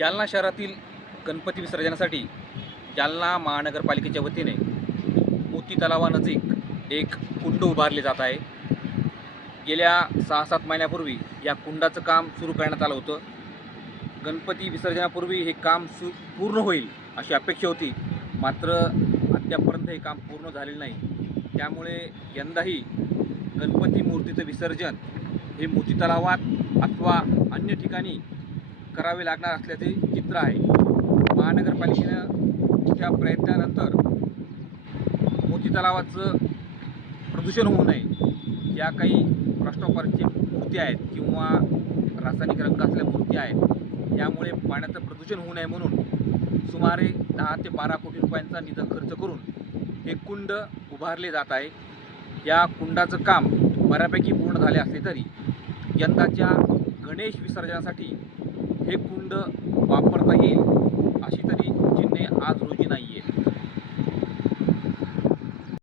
जालना शहरातील गणपती विसर्जनासाठी जालना महानगरपालिकेच्या वतीने मोती तलावानजीक एक कुंड उभारले जात आहे. गेल्या सहा सात महिन्यापूर्वी या कुंडाचं काम सुरू करण्यात आलं होतं. गणपती विसर्जनापूर्वी हे काम सु पूर्ण होईल अशी अपेक्षा होती. मात्र अद्यापर्यंत हे काम पूर्ण झालेलं नाही. त्यामुळे यंदाही गणपती मूर्तीचं विसर्जन हे मोती तलावात अथवा अन्य ठिकाणी करावे लागणार असल्याचे चित्र आहे. महानगरपालिकेनं त्या प्रयत्नानंतर मोती तलावाचं प्रदूषण होऊ नये ज्या काही भ्रष्टाचारची मूर्ती आहेत किंवा रासायनिक रंग असलेल्या मूर्ती आहेत यामुळे पाण्याचं प्रदूषण होऊ नये म्हणून सुमारे दहा ते बारा कोटी रुपयांचा निधी खर्च करून हे कुंड उभारले जात आहे. या कुंडाचं काम बऱ्यापैकी पूर्ण झाले असले तरी यंदाच्या गणेश विसर्जनासाठी हे कुंड वापरता येईल अशी तरी